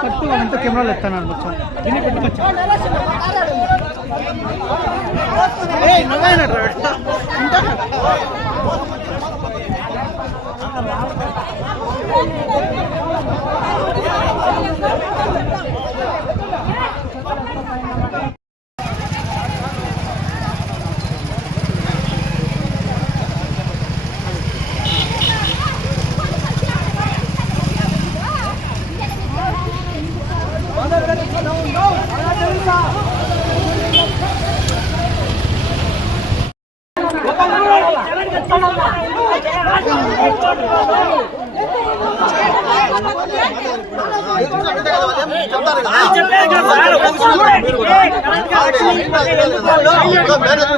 కట్టు అంతా కెమెరాలు ఎత్తాను మొత్తం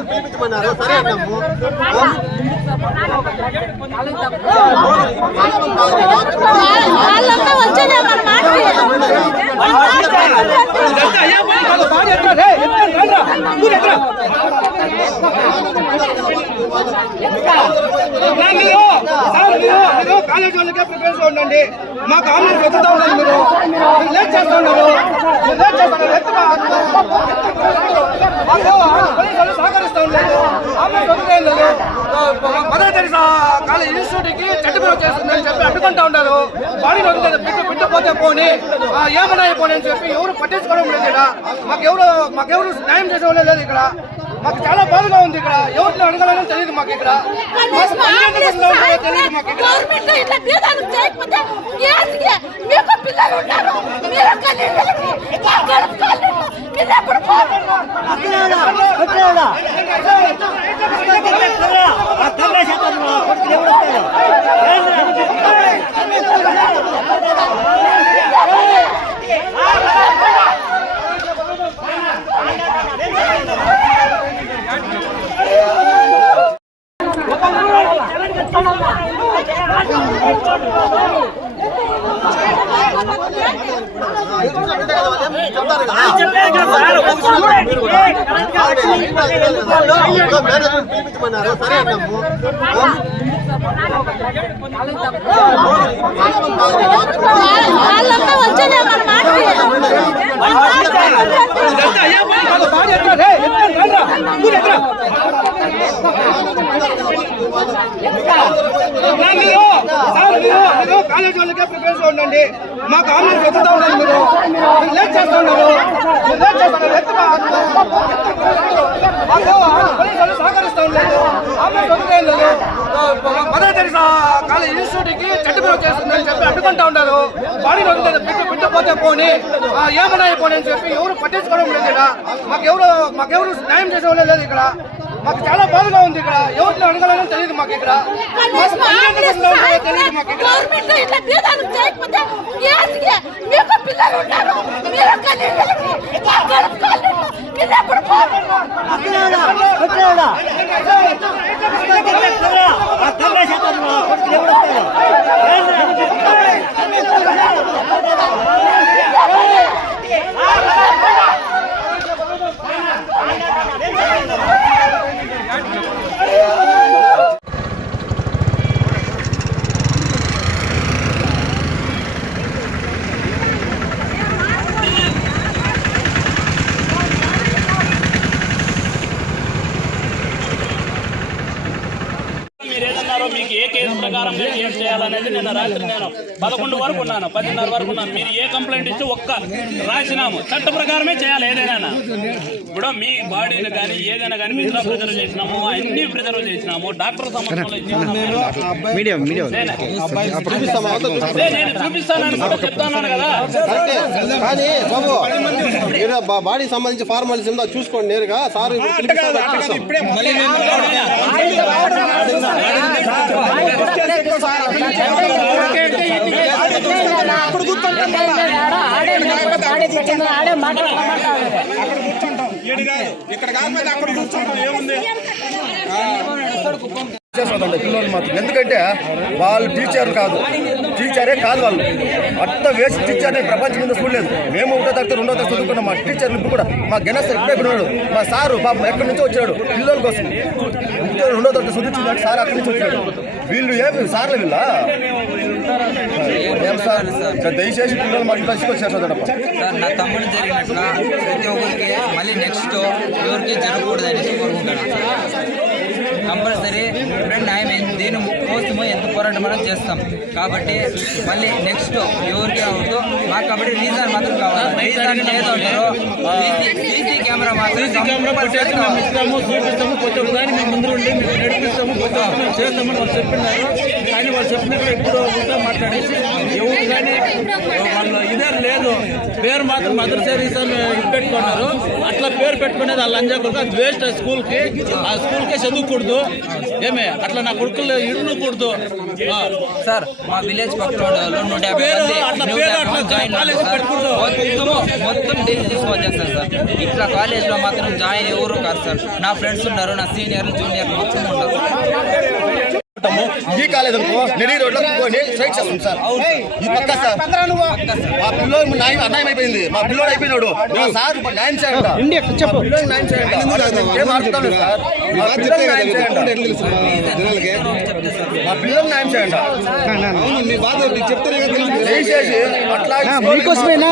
దీన్ని సరే అన్నాము వాళ్ళంతా వచ్చేదే మన మాటకి సార్ కాలేజ్ వాళ్ళకే ప్రిపరేషన్ ఉండండి. మాకు ఆన్లైన్ వెతుకుతా ఉండండి మీరు. మీరు లేట్ చేస్తా ఉన్నారు. మీరు లేట్ చేస్తున్నారు పోలీసు వాళ్ళు సహకరిస్తా ఉండలేదు ఆన్లైన్ వెతుకుతాం లేదు. మదర్ తెరిసా కాలేజ్ ఇన్స్టిట్యూట్కి చట్టపేరు చేస్తుందని చెప్పి అడ్డుకుంటా ఉన్నారు. బాడీ వదిలేదు బిడ్డ బిడ్డ పోతే పోని. ఆ, ఏమన్నా అయిపోని అని చెప్పి ఎవరు పట్టించుకోవడం లేదు ఇక్కడ. మాకెవరు మాకెవరు న్యాయం చేసేవాళ్ళు లేదు ఇక్కడ. మాకు చాలా బాధగా ఉంది ఇక్కడ ఎవరిని అడగాలని తెలియదు మాకు ఇక్కడ తెలియదు మాకు ఇక్కడ గవర్నమెంట్ ఇట్లా బీదాలు చేయకపోతే ఏంటికి? మీకు పిల్లలు ఉన్నారు మీరు కన్నీళ్ళకి మా కడుపు కాళ్ళు మీరు ఎప్పుడు పోరు పిలిపించమన్నారు సరే అన్నాము వాళ్ళంతా వచ్చేదే మన మీరు సార్ కాలేజ్ వాళ్ళకే ప్రిపరేషన్ ఉండండి. మా కాలేజ్ చెప్తా ఉండండి మీరు. మీరు లేట్ చేస్తా ఉన్నారు. మీరు లేట్ చేస్తున్నారు ఎత్తుగా మాకు పోలీసు వాళ్ళు సహకరిస్తా ఉండలేదు ఆన్లైన్ వెతుకుతాం లేదు. మదర్ తెరిసా కాలేజ్ ఇన్స్టిట్యూట్కి చట్టపేరు చేస్తుందని చెప్పి అడ్డుకుంటా ఉన్నారు. బాడీ వదిలేదు బిడ్డ బిడ్డ పోతే పోని. ఏమన్నా పోనీ అని చెప్పి ఎవరు పట్టించుకోవడం లేదు ఇక్కడ. మాకెవరు మాకెవరు న్యాయం చేసేవాళ్ళు లేదు ఇక్కడ. మాకు చాలా బాధగా ఉంది ఇక్కడ. ఎవరిని అడగాలని తెలియదు మాకు ఇక్కడ. మాకు పని ఎందుకు ఉండాలో తెలియదు మాకు ఇక్కడ గవర్నమెంట్ ఇట్లా బీదాలు చేయకపోతే ఏంటికి? మీకు పిల్లలు ఉన్నారు మీరు కన్నీళ్ళకి మా కడుపు కాళ్ళు మీరు ఎప్పుడు పోరు మీరు ఏదన్నారో మీకు ఏ ఏం చేయాలనేది నిన్న రాత్రి నేను పదకొండు వరకు ఉన్నాను పదిన్నర వరకు ఉన్నాను. మీరు ఏ కంప్లైంట్ ఇచ్చి ఒక్క రాసినాము. చట్ట ప్రకారమే చేయాలి ఏదైనా. ఇప్పుడు మీ బాడీని కానీ ఏదైనా కానీ మిగతా ప్రిజర్వ్ చేసినాము అన్ని ప్రిజర్వ్ చేసినాము. డాక్టర్ నేనే. చూపిస్తానని కూడా చెప్తాను కదా. కరెక్టే. కానీ బాబు మీరు బా- బాడీకి సంబంధించి ఫార్మాలిటీస్ ఉందా చూసుకోండి నేరుగా. సార్ ఇప్పుడు ఇక్కడ కాకపోతే అక్కడ కూర్చుంటాం. ఏముంది చేస్తుందండి పిల్లలు మాత్రం. ఎందుకంటే వాళ్ళు టీచర్ కాదు. టీచరే కాదు వాళ్ళు. అట్ట వేస్ట్ టీచర్ని ప్రపంచం మీద చూడలేదు. మేము ఒకటో తరగతి రెండో తరగతి చదువుకున్నాం. మా టీచర్లు ఇప్పుడు కూడా మా గణేష్ ఇప్పుడే ఉన్నాడు. మా సారు బాబు ఎక్కడి నుంచో వచ్చాడు. పిల్లల కోసం. రెండో తరగతి చదువుతున్నాడు సార్ అక్కడి నుంచి వచ్చాడు. వీళ్ళు ఏమి సార్లు వీళ్ళ? దయచేసి పిల్లలు మా ఇంట్లో తీసుకొచ్చేస్తుందన్నప్ప సార్ నా తమ్ముడు జరిగినట్టు ప్రతి ఒక్కరికి మళ్ళీ నెక్స్ట్ ఎవరికి జరగకూడదు కోరుకుంటాను కంపల్సరీ న్యాయం ఎంత- దీని కోసము ఎంత పోరాటం మనం చేస్తాం. కాబట్టి మళ్ళీ నెక్స్ట్ ఎవరికి అవ్వదు మాకు కాబట్టి రీజన్ మాత్రం కావాలి. రీజన్ ఏదో అంటారో. సీసీ కెమెరా మాత్రం చూపిస్తాము దాన్ని మేము ముందు ఉండి మేము నడిపిస్తాము ప్రతి ఒక్క మేము చేస్తామని వాళ్ళు చెప్పినారు కానీ వాళ్ళు చెప్పినట్లు ఎప్పుడు ఉంటా మాట్లాడేసి ఎవరు కానీ వాళ్ళు ఇదే లేదు. పేరు మాత్రం మదర్ సర్వీస్ అని పెట్టుకున్నారు. అట్లా పేరు పెట్టుకునేది వాళ్ళ లంజా కొడుకు అది వేస్ట్ ఆ స్కూల్కి. ఆ స్కూల్కే చదువుకూడదు. ఏమే అట్లా నా కొడుకులు ఇడునకూడదు ఆ. సార్ మా విలేజ్ పేరు అట్లా పేరు అట్లా కాలేజీ. మొత్తము మొత్తం డీల్ తీసుకొచ్చేస్తారు సార్. ఇట్లా కాలేజ్లో మాత్రం జాయిన్ ఎవరు కాదు సార్. నా ఫ్రెండ్స్ ఉన్నారు నా సీనియర్లు జూనియర్లు మొత్తం ఉన్నారు. ఈ కాలేజ్ అనుకో నెల్లీ రోడ్లో పోయి స్ట్రైక్ చేస్తుంది సార్. ఈ పక్క సార్. మా పిల్లోడు న్యాయం అన్యాయం అయిపోయింది. మా పిల్లోడు అయిపోయినాడు. సార్ న్యాయం చేయండి ఇండియా చెప్పు. పిల్లోడు న్యాయం చేయండి ఏం ఆడుతున్నాడు సార్? మా న్యాయం చేయండి పిల్లలు న్యాయం చేయండి మీ బాధ చెప్తే దయచేసి అట్లా మీకోసమేనా?